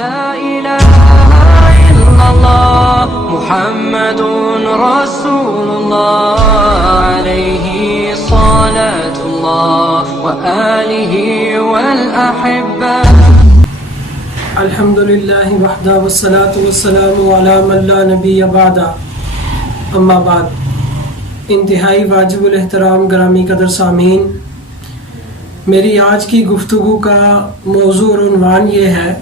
لا إله إلا الله محمد رسول الله عليه صلاة الله وآله والأحبة. الحمد للہ وحدہ والصلاة والسلام علی من لا نبی بعدہ. اما بعد، انتہائی واجب الاحترام گرامی قدر سامعین، میری آج کی گفتگو کا موضوع اور عنوان یہ ہے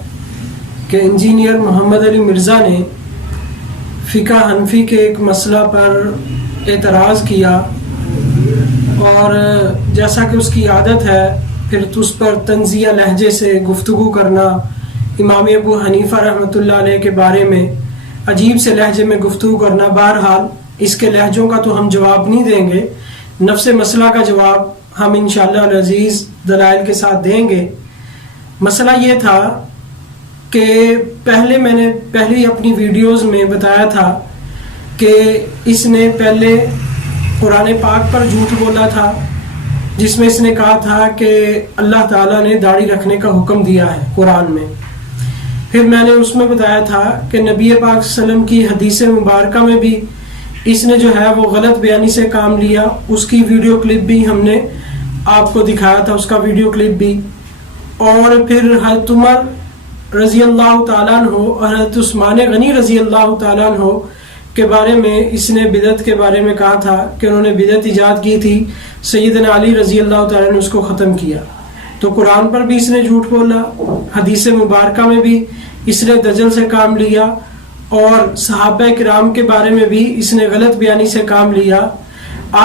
کہ انجینئر محمد علی مرزا نے فقہ حنفی کے ایک مسئلہ پر اعتراض کیا، اور جیسا کہ اس کی عادت ہے پھر اس پر طنزیہ لہجے سے گفتگو کرنا، امام ابو حنیفہ رحمۃ اللہ علیہ کے بارے میں عجیب سے لہجے میں گفتگو کرنا. بہرحال اس کے لہجوں کا تو ہم جواب نہیں دیں گے، نفس مسئلہ کا جواب ہم انشاءاللہ العزیز دلائل کے ساتھ دیں گے. مسئلہ یہ تھا کہ میں نے پہلی اپنی ویڈیوز میں بتایا تھا کہ اس نے پہلے قرآن پاک پر جھوٹ بولا تھا، جس میں اس نے کہا تھا کہ اللہ تعالیٰ نے داڑھی رکھنے کا حکم دیا ہے قرآن میں. پھر میں نے اس میں بتایا تھا کہ نبی پاک صلی اللہ علیہ وسلم کی حدیث مبارکہ میں بھی اس نے جو ہے وہ غلط بیانی سے کام لیا. اس کی ویڈیو کلپ بھی ہم نے آپ کو دکھایا تھا، اس کا ویڈیو کلپ بھی. اور پھر حضرت عمر رضی اللہ تعالیٰ عنہ اور حضرت عثمان غنی رضی اللہ تعالیٰ عنہ کے بارے میں اس نے بدعت کے بارے میں کہا تھا کہ انہوں نے بدعت ایجاد کی تھی، سیدنا علی رضی اللہ تعالیٰ نے اس کو ختم کیا. تو قرآن پر بھی اس نے جھوٹ بولا، حدیث مبارکہ میں بھی اس نے دجل سے کام لیا، اور صحابہ کرام کے بارے میں بھی اس نے غلط بیانی سے کام لیا.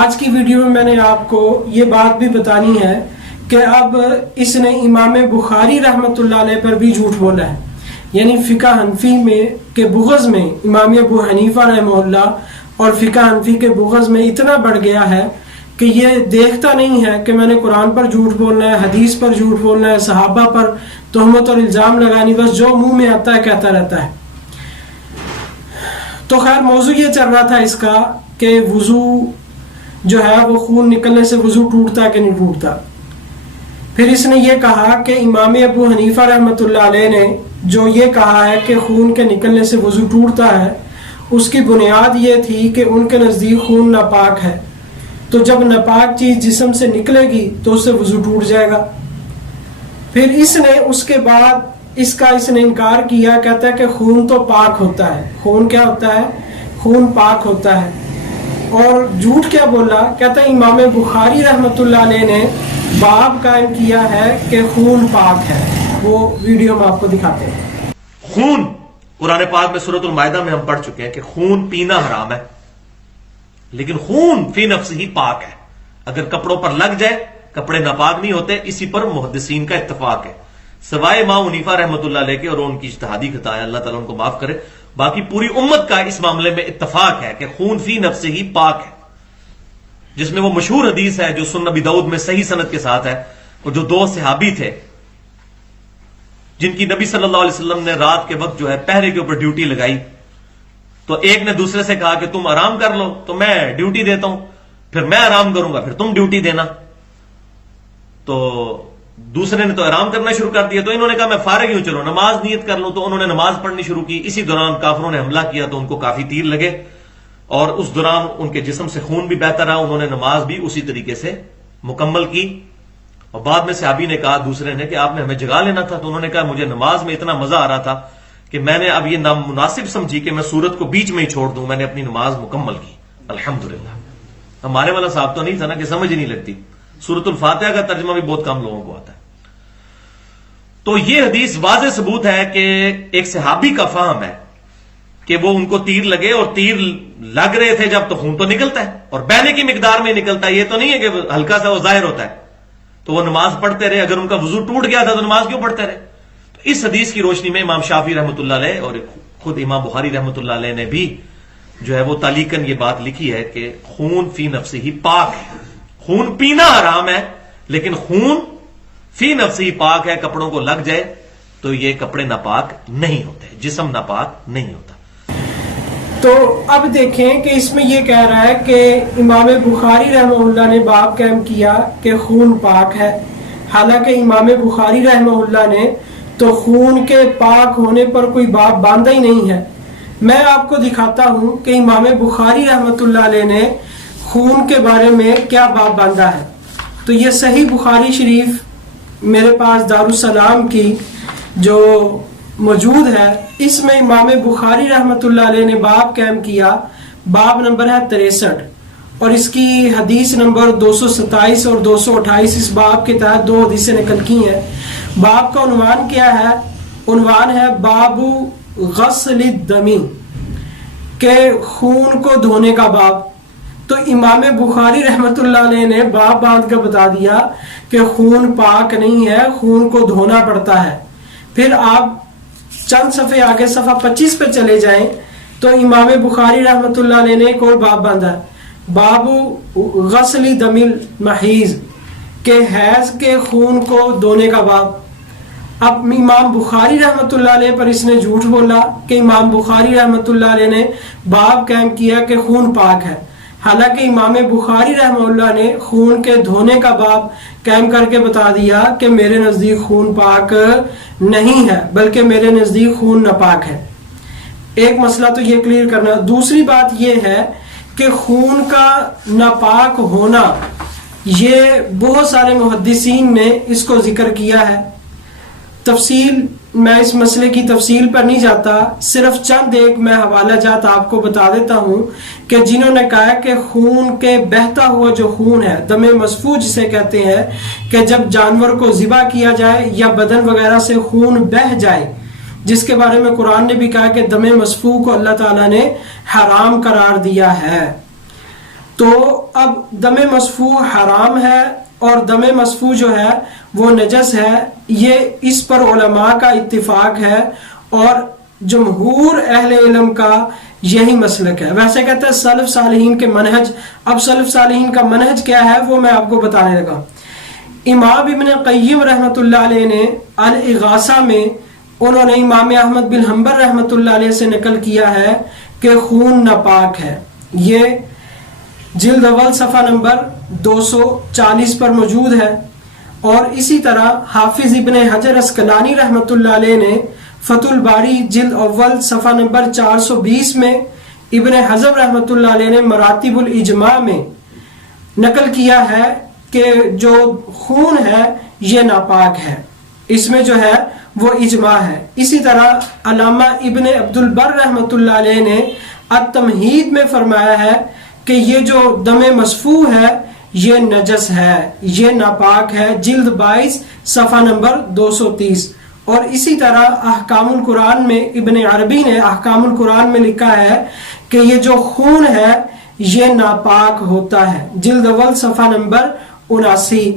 آج کی ویڈیو میں میں نے آپ کو یہ بات بھی بتانی ہے کہ اب اس نے امام بخاری رحمۃ اللہ علیہ پر بھی جھوٹ بولا ہے. یعنی فقہ حنفی میں کے بغض میں امام ابو حنیفہ رحمہ اللہ اور فقہ حنفی کے بغض میں اتنا بڑھ گیا ہے کہ یہ دیکھتا نہیں ہے کہ میں نے قرآن پر جھوٹ بولنا ہے، حدیث پر جھوٹ بولنا ہے، صحابہ پر تہمت اور الزام لگانی، بس جو منہ میں آتا ہے کہتا رہتا ہے. تو خیر موضوع یہ چل رہا تھا اس کا کہ وضو جو ہے وہ خون نکلنے سے وضو ٹوٹتا کہ نہیں ٹوٹتا. پھر اس نے یہ کہا کہ امام ابو حنیفہ رحمۃ اللہ علیہ نے جو یہ کہا ہے کہ خون کے نکلنے سے وضو ٹوٹتا ہے، اس کی بنیاد یہ تھی کہ ان کے نزدیک خون ناپاک ہے، تو جب ناپاک چیز جسم سے نکلے گی تو اس سے وضو ٹوٹ جائے گا. پھر اس نے اس کے بعد اس نے انکار کیا، کہتا ہے کہ خون تو پاک ہوتا ہے. خون کیا ہوتا ہے؟ خون پاک ہوتا ہے. اور جھوٹ کیا بولا؟ کہتا ہے امام بخاری رحمۃ اللہ علیہ نے باب قائم کیا ہے کہ خون پاک ہے. وہ ویڈیو میں آپ کو دکھاتے ہیں. خون قرآن پاک میں سورۃ المائدہ میں ہم پڑھ چکے ہیں کہ خون پینا حرام ہے، لیکن خون فی نفسہ ہی پاک ہے. اگر کپڑوں پر لگ جائے کپڑے ناپاک نہیں ہوتے. اسی پر محدثین کا اتفاق ہے، سوائے امام حنیفہ رحمۃ اللہ علیہ کے اور ان کی اجتہادی خطا ہے، اللہ تعالیٰ ان کو معاف کرے. باقی پوری امت کا اس معاملے میں اتفاق ہے کہ خون فی نفسہ ہی پاک ہے. جس میں وہ مشہور حدیث ہے جو سنن ابی داؤد میں صحیح سند کے ساتھ ہے، وہ جو دو صحابی تھے جن کی نبی صلی اللہ علیہ وسلم نے رات کے وقت جو ہے پہرے کے اوپر ڈیوٹی لگائی. تو ایک نے دوسرے سے کہا کہ تم آرام کر لو تو میں ڈیوٹی دیتا ہوں، پھر میں آرام کروں گا پھر تم ڈیوٹی دینا. تو دوسرے نے تو آرام کرنا شروع کر دیا، تو انہوں نے کہا میں فارغ ہوں چلو نماز نیت کر لوں. تو انہوں نے نماز پڑھنی شروع کی. اسی دوران کافروں نے حملہ کیا تو ان کو کافی تیر لگے، اور اس دوران ان کے جسم سے خون بھی بہتا رہا. انہوں نے نماز بھی اسی طریقے سے مکمل کی. اور بعد میں صحابی نے کہا دوسرے نے کہ آپ نے ہمیں جگا لینا تھا. تو انہوں نے کہا مجھے نماز میں اتنا مزہ آ رہا تھا کہ میں نے اب یہ نامناسب سمجھی کہ میں سورت کو بیچ میں ہی چھوڑ دوں. میں نے اپنی نماز مکمل کی الحمدللہ. ہمارے والا صاحب تو نہیں تھا نا کہ سمجھ ہی نہیں لگتی. سورت الفاتحہ کا ترجمہ بھی بہت کم لوگوں کو آتا ہے. تو یہ حدیث واضح ثبوت ہے کہ ایک صحابی کا فہم ہے کہ وہ ان کو تیر لگے، اور تیر لگ رہے تھے جب تو خون تو نکلتا ہے اور بہنے کی مقدار میں نکلتا ہے. یہ تو نہیں ہے کہ ہلکا سا وہ ظاہر ہوتا ہے. تو وہ نماز پڑھتے رہے. اگر ان کا وضو ٹوٹ گیا تھا تو نماز کیوں پڑھتے رہے؟ تو اس حدیث کی روشنی میں امام شافعی رحمۃ اللہ علیہ اور خود امام بخاری رحمۃ اللہ علیہ نے بھی جو ہے وہ تعلیقاً یہ بات لکھی ہے کہ خون فی نفسہ ہی پاک ہے. خون پینا حرام ہے لیکن خون فی نفسہ ہی پاک ہے. کپڑوں کو لگ جائے تو یہ کپڑے ناپاک نہیں ہوتے، جسم ناپاک نہیں ہوتا. تو اب دیکھیں کہ اس میں یہ کہہ رہا ہے کہ امام بخاری رحمہ اللہ نے باب قائم کیا کہ خون پاک ہے. حالانکہ امام بخاری رحمہ اللہ نے تو خون کے پاک ہونے پر کوئی باب باندھا ہی نہیں ہے۔ میں آپ کو دکھاتا ہوں کہ امام بخاری رحمۃ اللہ علیہ نے خون کے بارے میں کیا باب باندھا ہے۔ تو یہ صحیح بخاری شریف میرے پاس دارالسلام کی جو موجود ہے، اس میں امام بخاری رحمۃ اللہ علیہ نے باب قائم کیا، باب نمبر ہے 63، اور اس کی حدیث نمبر 227 اور 228 اس باب کے تحت 2 حدیثیں نقل کی ہیں۔ باب کا عنوان کیا ہے؟ عنوان ہے باب غسل الدم، کہ خون کو دھونے کا باب۔ تو امام بخاری رحمۃ اللہ علیہ نے باب باندھ کر بتا دیا کہ خون پاک نہیں ہے، خون کو دھونا پڑتا ہے۔ پھر آپ چند صفحے آگے صفحہ 25 پہ چلے جائیں تو امام بخاری رحمۃ اللہ علیہ نے ایک اور باب باندھا، باب غسل دم المحیض، کہ حیض کے خون کو دھونے کا باب۔ اب امام بخاری رحمۃ اللہ علیہ پر اس نے جھوٹ بولا کہ امام بخاری رحمۃ اللہ علیہ نے باب قائم کیا کہ خون پاک ہے، حالانکہ امام بخاری رحمہ اللہ نے خون کے دھونے کا باب قائم کر کے بتا دیا کہ میرے نزدیک خون پاک نہیں ہے بلکہ میرے نزدیک خون ناپاک ہے۔ ایک مسئلہ تو یہ کلیئر کرنا۔ دوسری بات یہ ہے کہ خون کا ناپاک ہونا، یہ بہت سارے محدثین نے اس کو ذکر کیا ہے۔ تفصیل میں اس مسئلے کی تفصیل پر نہیں جاتا، صرف چند ایک میں حوالہ جات آپ کو بتا دیتا ہوں کہ جنہوں نے کہا کہ خون کے بہتا ہوا جو خون ہے، دم مسفوح جسے کہتے ہیں، کہ جب جانور کو ذبح کیا جائے یا بدن وغیرہ سے خون بہہ جائے، جس کے بارے میں قرآن نے بھی کہا کہ دم مسفوح کو اللہ تعالیٰ نے حرام قرار دیا ہے۔ تو اب دم مسفوح حرام ہے اور دم مسفوح جو ہے وہ نجس ہے، یہ اس پر علماء کا اتفاق ہے اور جمہور اہل علم کا یہی مسلک ہے۔ ویسے کہتے ہیں سلف صالحین کے منہج، اب سلف صالحین کا منہج کیا ہے وہ میں آپ کو بتانے لگا۔ امام ابن قیم رحمۃ اللہ علیہ نے الاغاثہ میں انہوں نے امام احمد بن حنبل رحمۃ اللہ علیہ سے نقل کیا ہے کہ خون ناپاک ہے، یہ جلد اول صفحہ نمبر 240 پر موجود ہے۔ اور اسی طرح حافظ ابن حجر اسقلانی رحمۃ اللہ علیہ نے فتح الباری جلد اول صفحہ نمبر 420 میں، ابن حزم رحمۃ اللہ علیہ نے مراتب الاجماع میں نقل کیا ہے کہ جو خون ہے یہ ناپاک ہے، اس میں جو ہے وہ اجماع ہے۔ اسی طرح علامہ ابن عبد البر رحمۃ اللہ علیہ نے التمہید میں فرمایا ہے کہ یہ جو دم مسفوح ہے یہ نجس ہے، یہ ناپاک ہے، جلد 22 صفحہ نمبر 230۔ اور اسی طرح احکام القرآن میں ابن عربی نے احکام القرآن میں لکھا ہے کہ یہ جو خون ہے یہ ناپاک ہوتا ہے، جلد اول صفحہ نمبر 79۔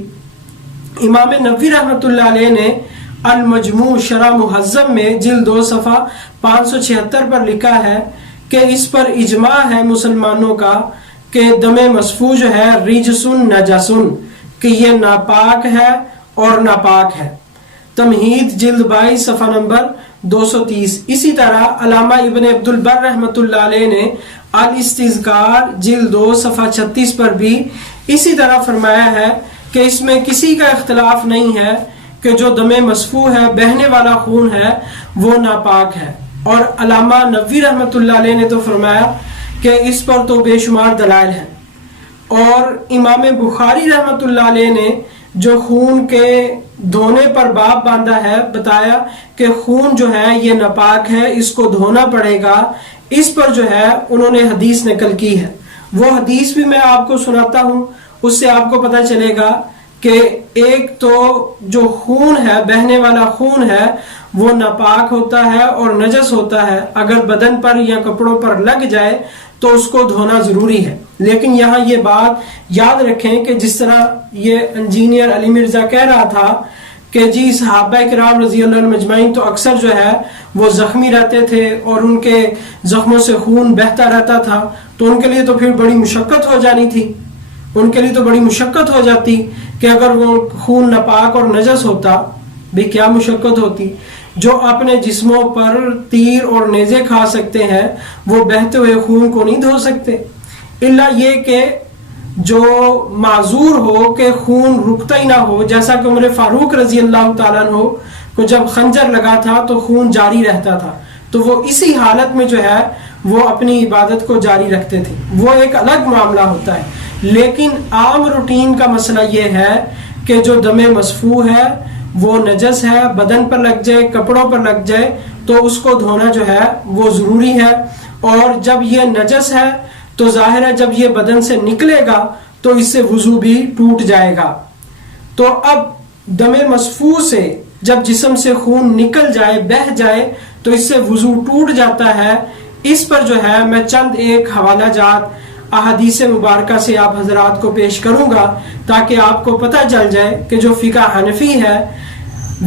امام نووی رحمۃ اللہ علیہ نے المجموع شرح مہذب میں جلد 2 صفحہ 576 پر لکھا ہے کہ اس پر اجماع ہے مسلمانوں کا کہ دم مسفوح جو ہے رجسن نجسن، کہ یہ ناپاک ہے اور ناپاک ہے۔ تمہید جلد 22 صفحہ نمبر 230۔ اسی طرح علامہ ابن عبد البر رحمۃ اللہ علیہ نے الاستذکار جلد 2 صفحہ 36 پر بھی اسی طرح فرمایا ہے کہ اس میں کسی کا اختلاف نہیں ہے کہ جو دم مسفوح ہے، بہنے والا خون ہے، وہ ناپاک ہے۔ اور علامہ نووی رحمۃ اللہ علیہ نے تو فرمایا کہ اس پر تو بے شمار دلائل ہیں۔ اور امام بخاری رحمۃ اللہ علیہ نے جو خون کے دھونے پر باب باندھا ہے، بتایا کہ خون جو ہے یہ ناپاک ہے، اس کو دھونا پڑے گا، اس پر جو ہے انہوں نے حدیث نقل کی ہے۔ وہ حدیث بھی میں آپ کو سناتا ہوں، اس سے آپ کو پتہ چلے گا کہ ایک تو جو خون ہے، بہنے والا خون ہے، وہ ناپاک ہوتا ہے اور نجس ہوتا ہے، اگر بدن پر یا کپڑوں پر لگ جائے تو اس کو دھونا ضروری ہے۔ لیکن یہاں یہ بات یاد رکھیں کہ جس طرح یہ انجینئر علی مرزا کہہ رہا تھا کہ جی صحابہ کرام رضی اللہ عنہم اجمعین تو اکثر جو ہے وہ زخمی رہتے تھے اور ان کے زخموں سے خون بہتا رہتا تھا، تو ان کے لیے تو پھر بڑی مشقت ہو جانی تھی، ان کے لیے تو بڑی مشقت ہو جاتی کہ اگر وہ خون ناپاک اور نجس ہوتا، بھی کیا مشقت ہوتی۔ جو اپنے جسموں پر تیر اور نیزے کھا سکتے ہیں وہ بہتے ہوئے خون کو نہیں دھو سکتے، الا یہ کہ جو معذور ہو کہ خون رکتا ہی نہ ہو، جیسا کہ عمر فاروق رضی اللہ تعالیٰ عنہ کو جب خنجر لگا تھا تو خون جاری رہتا تھا، تو وہ اسی حالت میں جو ہے وہ اپنی عبادت کو جاری رکھتے تھے، وہ ایک الگ معاملہ ہوتا ہے۔ لیکن عام روٹین کا مسئلہ یہ ہے کہ جو دم مسفوح ہے وہ نجس ہے، بدن پر لگ جائے، کپڑوں پر لگ جائے تو اس کو دھونا جو ہے وہ ضروری ہے، اور جب یہ نجس ہے تو ظاہر ہے جب یہ بدن سے نکلے گا تو اس سے وضو بھی ٹوٹ جائے گا۔ تو اب دم مسفوح سے جب جسم سے خون نکل جائے، بہہ جائے، تو اس سے وضو ٹوٹ جاتا ہے۔ اس پر جو ہے میں چند ایک حوالہ جات احادیث مبارکہ سے آپ حضرات کو پیش کروں گا تاکہ آپ کو پتہ چل جائے کہ جو فقہ حنفی ہے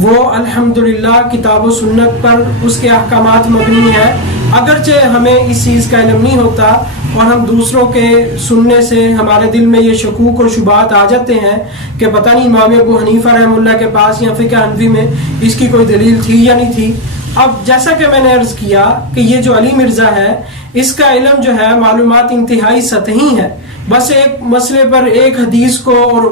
وہ الحمدللہ کتاب و سنت پر اس کے احکامات مبنی ہے۔ اگرچہ ہمیں اس چیز کا علم نہیں ہوتا اور ہم دوسروں کے سننے سے ہمارے دل میں یہ شکوک اور شبہات آ جاتے ہیں کہ پتہ نہیں امام ابو حنیفہ رحمہ اللہ کے پاس یا فقہ حنفی میں اس کی کوئی دلیل تھی یا نہیں تھی۔ اب جیسا کہ میں نے عرض کیا کہ یہ جو علی مرزا ہے اس کا علم جو ہے معلومات انتہائی سطحی ہے، بس ایک مسئلے پر ایک حدیث کو اور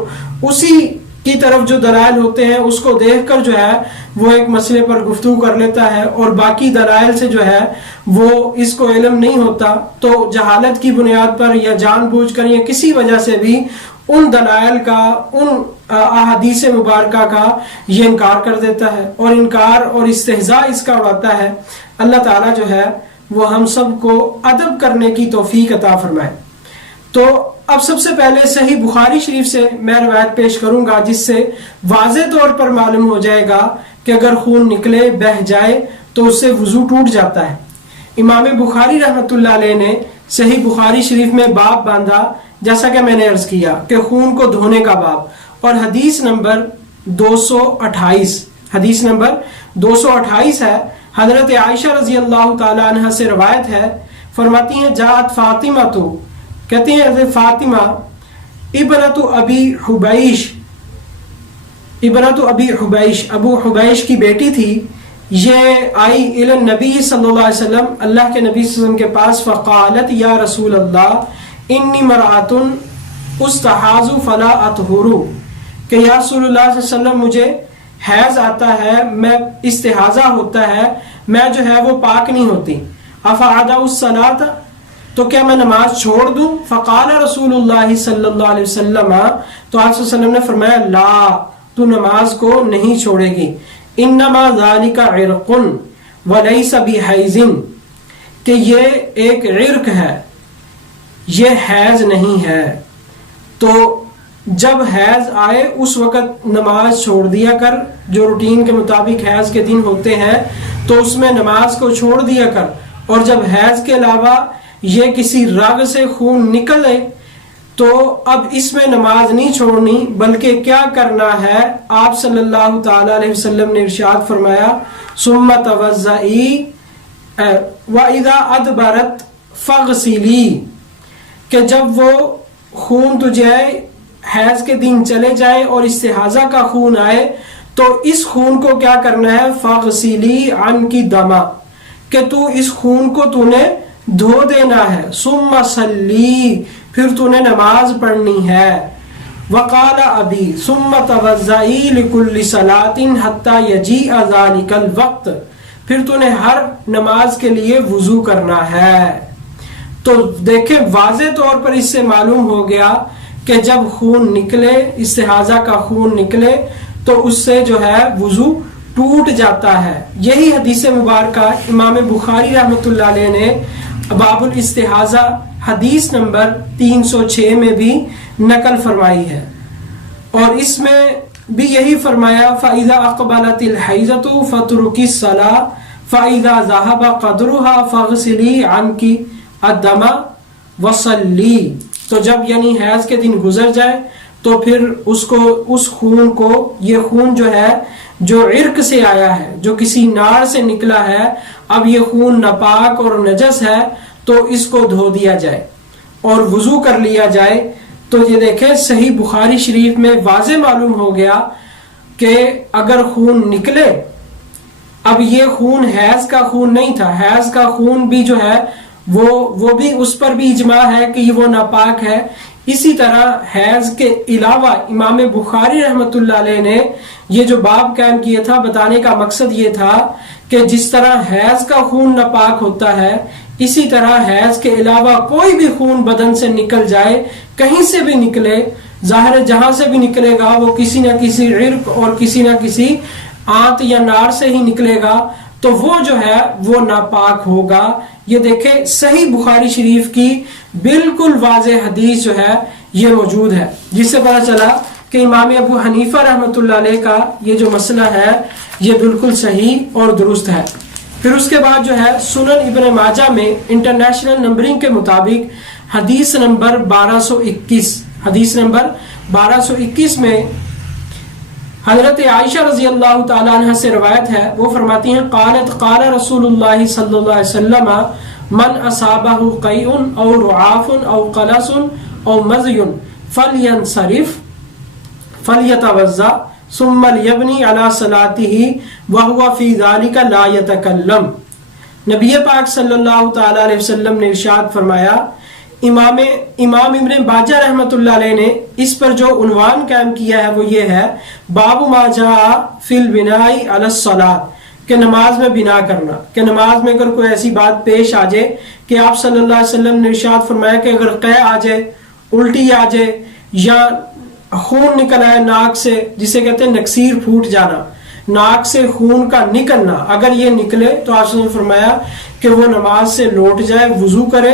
اسی کی طرف جو دلائل ہوتے ہیں اس کو دیکھ کر جو ہے وہ ایک مسئلے پر گفتگو کر لیتا ہے، اور باقی دلائل سے جو ہے وہ اس کو علم نہیں ہوتا، تو جہالت کی بنیاد پر یا جان بوجھ کر یا کسی وجہ سے بھی ان دلائل کا، ان احادیث مبارکہ کا یہ انکار کر دیتا ہے، اور انکار اور استہزاء اس کا اڑاتا ہے۔ اللہ تعالیٰ جو ہے وہ ہم سب کو ادب کرنے کی توفیق عطا فرمائے۔ تو اب سب سے پہلے صحیح بخاری شریف سے میں روایت پیش کروں گا جس سے واضح طور پر معلوم ہو جائے گا کہ اگر خون نکلے، بہہ جائے تو اس سے وضو ٹوٹ جاتا ہے۔ امام بخاری رحمۃ اللہ علیہ نے صحیح بخاری شریف میں باب باندھا، جیسا کہ میں نے عرض کیا کہ خون کو دھونے کا باب، اور حدیث نمبر 228 حدیث نمبر 228 ہے۔ حضرت عائشہ رضی اللہ تعالی عنہ سے روایت ہے، فرماتی ہیں جاءت فاطمہ، تو کہتے ہیں حضرت فاطمہ ابنت ابی حبیش، ابو حبیش کی بیٹی تھی، یہ آئی الی النبی صلی اللہ علیہ وسلم، اللہ کے نبی صلی اللہ علیہ وسلم کے پاس، فقالت یا رسول اللہ انی مرأۃ استحاض فلا اطہر، کہ یا رسول اللہ صلی اللہ علیہ وسلم مجھے حیض آتا ہے، میں استحاضہ ہوتا ہے، میں جو ہے وہ پاک نہیں ہوتی، افاعدہ الصلاۃ، تو کیا میں نماز چھوڑ دوں؟ فقال رسول اللہ صلی اللہ علیہ وسلم، تو آپ صلی اللہ علیہ وسلم نے فرمایا لا، تو نماز کو نہیں چھوڑے گی، انما ذالک عرق ولیس بحیض، کہ یہ ایک عرق ہے، یہ حیض نہیں ہے۔ تو جب حیض آئے اس وقت نماز چھوڑ دیا کر، جو روٹین کے مطابق حیض کے دن ہوتے ہیں تو اس میں نماز کو چھوڑ دیا کر، اور جب حیض کے علاوہ یہ کسی رگ سے خون نکلے تو اب اس میں نماز نہیں چھوڑنی، بلکہ کیا کرنا ہے؟ آپ صلی اللہ تعالی علیہ وسلم نے ارشاد فرمایا ثم توضئی وَإِذَا أَدْبَرَتْ فَاغْسِلِي، کہ جب وہ خون تجھے حیض کے دن چلے جائے اور استحاضہ کا خون آئے تو اس خون کو کیا کرنا ہے؟ فَاغْسِلِي عَنْكِ دَمَا، کہ تو اس خون کو تو نے دھو دینا ہے، ثم صلی، پھر تو نے نماز پڑھنی ہے، وقال ابی ثم توضئی لكل صلاة حتى يجيء ذلك الوقت، پھر تو نے ہر نماز کے لیے وضو کرنا ہے۔ تو دیکھیں واضح طور پر اس سے معلوم ہو گیا کہ جب خون نکلے، استحاضہ کا خون نکلے تو اس سے جو ہے وضو ٹوٹ جاتا ہے۔ یہی حدیث مبارکہ امام بخاری رحمۃ اللہ علیہ نے باب الاستحاضہ حدیث نمبر 306 میں بھی نقل فرمائی ہے، اور اس میں بھی یہی فرمایا فَإِذَا أَقْبَلَتِ الْحَيْضَةُ فَاتْرُكِي الصَّلَاةَ فَإِذَا ذَهَبَ قَدْرُهَا فَاغْسِلِي عَنْكِ الدَّمَ وَصَلِّي، تو جب یعنی حیض کے دن گزر جائے تو پھر اس خون کو، یہ خون جو ہے جو عرق سے آیا ہے، جو کسی نار سے نکلا ہے، اب یہ خون ناپاک اور نجس ہے تو اس کو دھو دیا جائے اور وضو کر لیا جائے۔ تو یہ دیکھیں صحیح بخاری شریف میں واضح معلوم ہو گیا کہ اگر خون نکلے، اب یہ خون حیض کا خون نہیں تھا، حیض کا خون بھی جو ہے وہ بھی اس پر بھی اجماع ہے کہ وہ ناپاک ہے، اسی طرح حیض کے علاوہ امام بخاری رحمۃ اللہ علیہ نے یہ جو باب قائم کیا تھا، بتانے کا مقصد یہ تھا کہ جس طرح حیض کا خون ناپاک ہوتا ہے، اسی طرح حیض کے علاوہ کوئی بھی خون بدن سے نکل جائے، کہیں سے بھی نکلے، ظاہر ہے جہاں سے بھی نکلے گا وہ کسی نہ کسی عرق اور کسی نہ کسی آنت یا نار سے ہی نکلے گا، تو وہ جو ہے وہ ناپاک ہوگا۔ یہ دیکھیں صحیح بخاری شریف کی بالکل واضح حدیث جو ہے یہ موجود ہے، جس سے پتہ چلا کہ امام ابو حنیفہ رحمۃ اللہ علیہ کا یہ جو مسئلہ ہے یہ بالکل صحیح اور درست ہے۔ پھر اس کے بعد جو ہے سنن ابن ماجہ میں انٹرنیشنل نمبرنگ کے مطابق حدیث نمبر 1221 میں حضرت عائشہ رضی اللہ تعالی عنہ سے روایت ہے، وہ فرماتی ہیں قال رسول اللہ صلی اللہ علیہ وسلم من اصابہ قیء او رعاف او قلس او مزی فلینصرف فلیتوضا ثم لیبنی علی صلاته وهو فی ذلک لا یتکلم۔ نبی پاک صلی اللہ تعالی علیہ وسلم نے ارشاد فرمایا، امام ابن ماجہ رحمۃ اللہ علیہ نے اس پر جو عنوان قائم کیا ہے وہ یہ ہے، باب ما جاء فی البناء علی الصلاۃ، کہ نماز میں بنا کرنا، کہ نماز میں اگر کوئی ایسی بات پیش آ جائے کہ آپ صلی اللہ علیہ وسلم نے ارشاد فرمایا کہ اگر قے آ جائے، الٹی آ جائے، یا خون نکل آئے ناک سے، جسے کہتے ہیں نکسیر پھوٹ جانا، ناک سے خون کا نکلنا، اگر یہ نکلے تو آپ نے فرمایا کہ وہ نماز سے لوٹ جائے، وضو کرے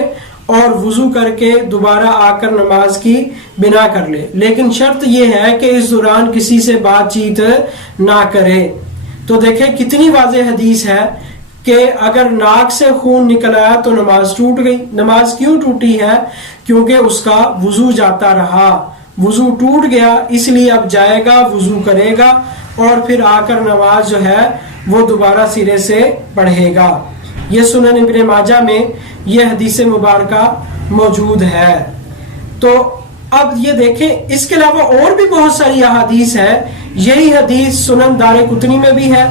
اور وضو کر کے دوبارہ آ کر نماز کی بنا کر لے، لیکن شرط یہ ہے کہ اس دوران کسی سے بات چیت نہ کرے۔ تو دیکھیں کتنی واضح حدیث ہے کہ اگر ناک سے خون نکل آیا تو نماز ٹوٹ گئی۔ نماز کیوں ٹوٹی ہے؟ کیونکہ اس کا وضو جاتا رہا، وضو ٹوٹ گیا، اس لیے اب جائے گا، وضو کرے گا اور پھر آ کر نماز جو ہے وہ دوبارہ سرے سے پڑھے گا۔ یہ سنن ابن ماجہ میں یہ حدیث مبارکہ موجود ہے۔ تو اب یہ دیکھیں اس کے علاوہ اور بھی بہت ساری احادیث ہے، یہی حدیث سنن دارقطنی میں بھی ہے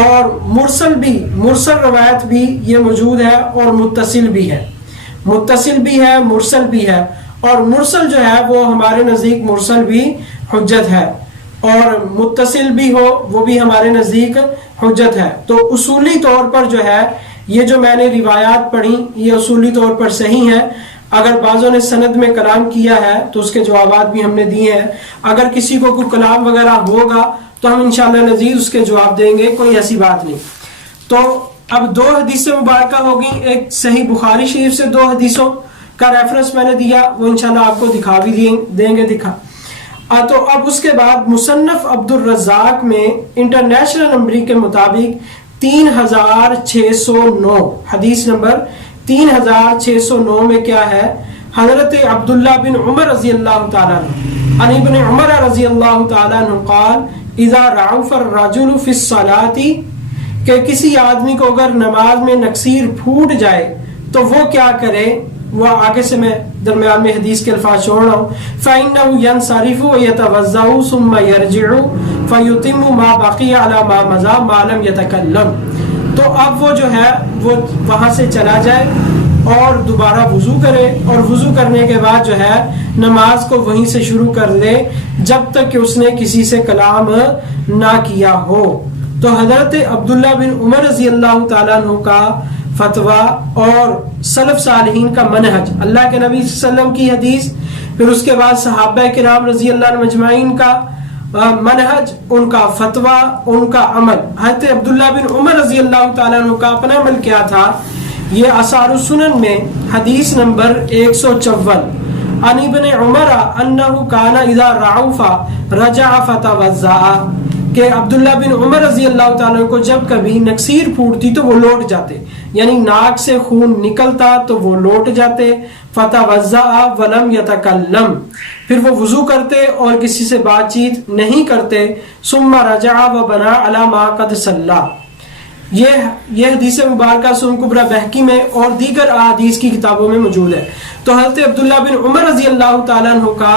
اور مرسل روایت بھی یہ موجود ہے اور متصل بھی ہے، مرسل بھی ہے، اور مرسل جو ہے وہ ہمارے نزدیک مرسل بھی حجت ہے اور متصل بھی ہو وہ بھی ہمارے نزدیک حجت ہے۔ تو اصولی طور پر جو ہے یہ جو میں نے روایات پڑھی یہ اصولی طور پر صحیح ہے۔ اگر بعضوں نے سند میں کلام کیا ہے تو اس کے جوابات بھی ہم نے دیے ہیں، اگر کسی کو کوئی کلام وغیرہ ہوگا تو ہم انشاءاللہ نزید اس کے جواب دیں گے، کوئی ایسی بات نہیں۔ تو اب دو حدیثیں مبارکہ ہوگی، ایک صحیح بخاری شریف سے دو حدیثوں کا ریفرنس میں نے دیا، وہ انشاءاللہ آپ کو دکھا بھی دیں گے تو اب اس کے بعد مصنف عبد الرزاق میں انٹرنیشنل نمبرنگ کے مطابق 3609 حدیث نمبر 3609 میں کیا ہے، حضرت عبداللہ بن عمر رضی اللہ تعالیٰ عنہ عن ابن عمر رضی اللہ تعالیٰ عنہ قال اذا رعف الرجل فی الصلاة، کہ کسی آدمی کو اگر نماز میں نکسیر پھوٹ جائے تو وہ کیا کرے، وہ آگے سے میں درمیان میں حدیث کے الفاظ چھوڑ رہا ہوں، فَإِنَّهُ يَنْصَرِفُ وَيَتَوَضَّأُ ثُمَّ يَرْجِعُ فَيُتِمُّ مَا بَقِيَ عَلَى مَا مَضَى مَا لَمْ يَتَكَلَّمْ۔ تو اب وہ جو ہے وہ وہاں سے چلا جائے اور دوبارہ وضو کرے، اور وضو کرنے کے بعد جو ہے نماز کو وہیں سے شروع کر دے جب تک کہ اس نے کسی سے کلام نہ کیا ہو۔ تو حضرت عبداللہ بن عمر رضی اللہ تعالیٰ عنہ کا فتویٰ اور سلف صالحین کا منہج، اللہ کے نبی صلی اللہ علیہ وسلم کی حدیث، پھر اس کے بعد صحابہ کرام رضی اللہ عنہ مجمعین کا منہج، ان کا فتویٰ، ان کا عمل۔ حضرت عبداللہ بن عمر رضی اللہ تعالیٰ عنہ کا اپنا عمل کیا تھا، یہ آثار السنن میں حدیث نمبر 154 عن ابن عمر انہ کان اذا رعف رجع فتوضأ، کہ عبداللہ بن عمر رضی اللہ تعالیٰ کو جب کبھی نکسیر پھوٹتی تو وہ لوٹ جاتے، یعنی ناک سے خون نکلتا تو وہ لوٹ جاتے، فتوضأ ولم یتکلم، پھر وہ وضو کرتے اور کسی سے بات چیت نہیں کرتے، ثم رجع وبنى علی ما قد صلی۔ یہ حدیث مبارکہ سنن کبریٰ بہقی میں اور دیگر احادیث کی کتابوں میں موجود ہے۔ تو حضرت عبداللہ بن عمر رضی اللہ تعالیٰ عنہ کا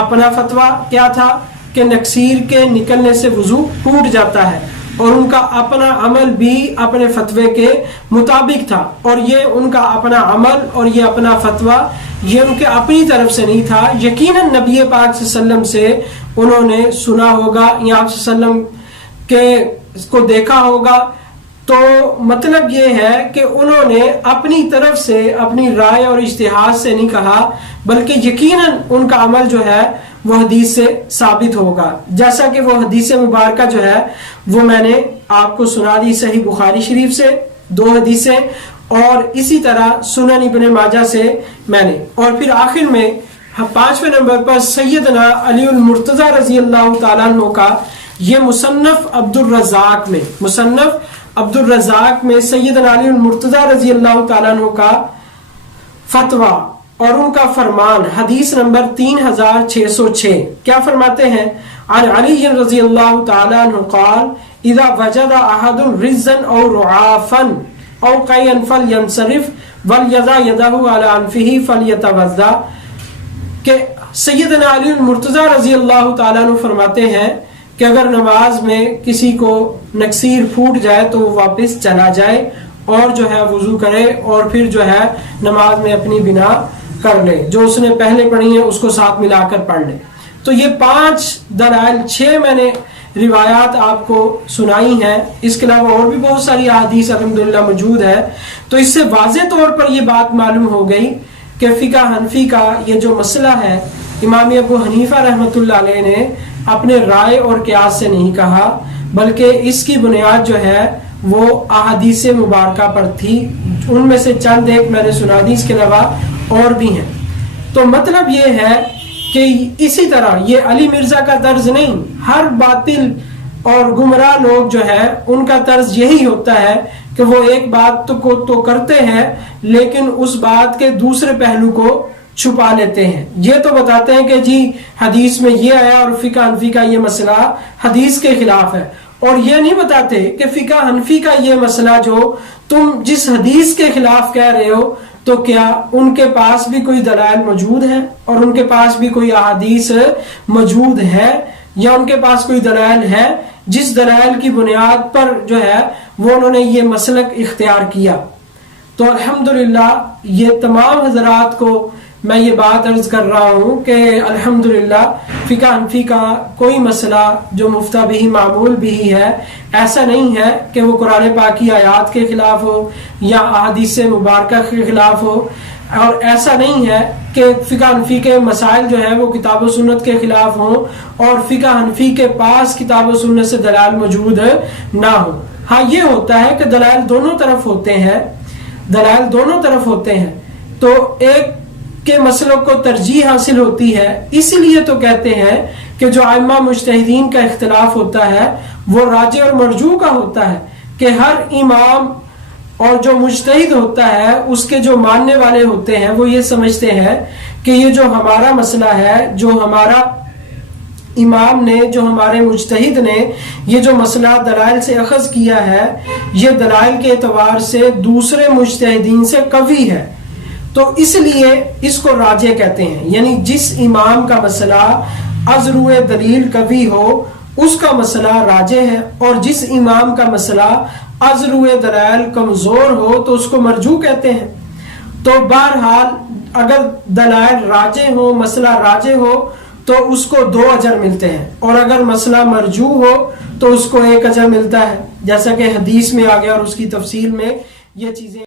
اپنا فتویٰ کیا تھا کہ نکسیر کے نکلنے سے وضو ٹوٹ جاتا ہے، اور ان کا اپنا عمل بھی اپنے فتوے کے مطابق تھا، اور یہ ان کا اپنا عمل اور یہ اپنا فتویٰ یہ ان کے اپنی طرف سے نہیں تھا، یقیناً نبی پاک صلی اللہ علیہ وسلم سے انہوں نے سنا ہوگا یا آپ صلی اللہ علیہ وسلم کے کو دیکھا ہوگا. تو مطلب یہ ہے کہ انہوں نے اپنی طرف سے اپنی رائے اور اجتہاد سے نہیں کہا، بلکہ یقیناً ان کا عمل جو ہے وہ حدیث سے ثابت ہوگا، جیسا کہ وہ حدیث مبارکہ جو ہے وہ میں نے آپ کو سنا دی صحیح بخاری شریف سے 2 حدیثیں، اور اسی طرح سنن ابن ماجہ سے میں نے. اور پھر آخر میں 5ویں نمبر پر سیدنا علی المرتضی رضی اللہ تعالیٰ عنہ کا یہ مصنف عبد الرزاق میں سیدنا علی المرتضی رضی اللہ تعالیٰ عنہ کا فتویٰ اور ان کا فرمان، حدیث نمبر 3606. کیا فرماتے ہیں؟ عن علی رضی اللہ تعالیٰ عنہ قال اذا وجد احد رزا او رعافا او قيا فلينصرف وليضع يده على انفه فليتوضا. کہ سیدنا علی المرتضی رضی اللہ تعالیٰ عنہ فرماتے ہیں کہ اگر نماز میں کسی کو نکسیر پھوٹ جائے تو وہ واپس چلا جائے اور جو ہے وضو کرے، اور پھر جو ہے نماز میں اپنی بنا کر لے، جو اس نے پہلے پڑھی ہے اس کو ساتھ ملا کر پڑھ لے. تو یہ 5 دلائل 6 میں نے روایات آپ کو سنائی ہیں، اس کے علاوہ اور بھی بہت ساری احادیث الحمدللہ موجود ہے. تو اس سے واضح طور پر یہ بات معلوم ہو گئی کہ فقہ حنفی کا یہ جو مسئلہ ہے، امام ابو حنیفہ رحمۃ اللہ علیہ نے اپنے رائے اور قیاس سے نہیں کہا، بلکہ اس کی بنیاد جو ہے وہ احادیث مبارکہ پر تھی. ان میں سے چند ایک میں نے سنا دی، اس کے علاوہ اور بھی ہیں. تو مطلب یہ ہے کہ اسی طرح یہ علی مرزا کا طرز نہیں، ہر باطل اور گمراہ لوگ جو ہے ان کا طرز یہی ہوتا ہے کہ وہ ایک بات کو تو کرتے ہیں لیکن اس بات کے دوسرے پہلو کو چھپا لیتے ہیں. یہ تو بتاتے ہیں کہ جی حدیث میں یہ آیا اور فقہ حنفی کا یہ مسئلہ حدیث کے خلاف ہے، اور یہ نہیں بتاتے کہ فقہ حنفی کا یہ مسئلہ جو تم جس حدیث کے خلاف کہہ رہے ہو تو کیا ان کے پاس بھی کوئی دلائل موجود ہے اور ان کے پاس بھی کوئی احادیث موجود ہے، یا ان کے پاس کوئی دلائل ہے جس دلائل کی بنیاد پر جو ہے وہ انہوں نے یہ مسلک اختیار کیا. تو الحمدللہ یہ تمام حضرات کو میں یہ بات عرض کر رہا ہوں کہ الحمدللہ فقہ حنفی کا کوئی مسئلہ جو مفتہ بھی معمول بھی ہے ایسا نہیں ہے کہ وہ قرآن پاک کی آیات کے خلاف ہو یا احادیث مبارکہ کے خلاف ہو، اور ایسا نہیں ہے کہ فقہ حنفی کے مسائل جو ہیں وہ کتاب و سنت کے خلاف ہوں اور فقہ حنفی کے پاس کتاب و سنت سے دلائل موجود نہ ہو. ہاں یہ ہوتا ہے کہ دلائل دونوں طرف ہوتے ہیں، تو ایک کے مسئلوں کو ترجیح حاصل ہوتی ہے. اسی لیے تو کہتے ہیں کہ جو ائمہ مجتہدین کا اختلاف ہوتا ہے وہ راجح اور مرجوح کا ہوتا ہے، کہ ہر امام اور جو مجتہد ہوتا ہے اس کے جو ماننے والے ہوتے ہیں وہ یہ سمجھتے ہیں کہ یہ جو ہمارا مسئلہ ہے، جو ہمارا امام نے، جو ہمارے مجتہد نے یہ جو مسئلہ دلائل سے اخذ کیا ہے، یہ دلائل کے اعتبار سے دوسرے مجتہدین سے قوی ہے، تو اس لیے اس کو راجح کہتے ہیں. یعنی جس امام کا مسئلہ از روئے دلیل قوی ہو اس کا مسئلہ راجح ہے، اور جس امام کا مسئلہ از روئے دلائل کمزور ہو تو اس کو مرجوح کہتے ہیں. تو بہرحال اگر دلائل راجح ہو، مسئلہ راجح ہو تو اس کو 2 اجر ملتے ہیں، اور اگر مسئلہ مرجوح ہو تو اس کو 1 اجر ملتا ہے، جیسا کہ حدیث میں آ گیا اور اس کی تفصیل میں یہ چیزیں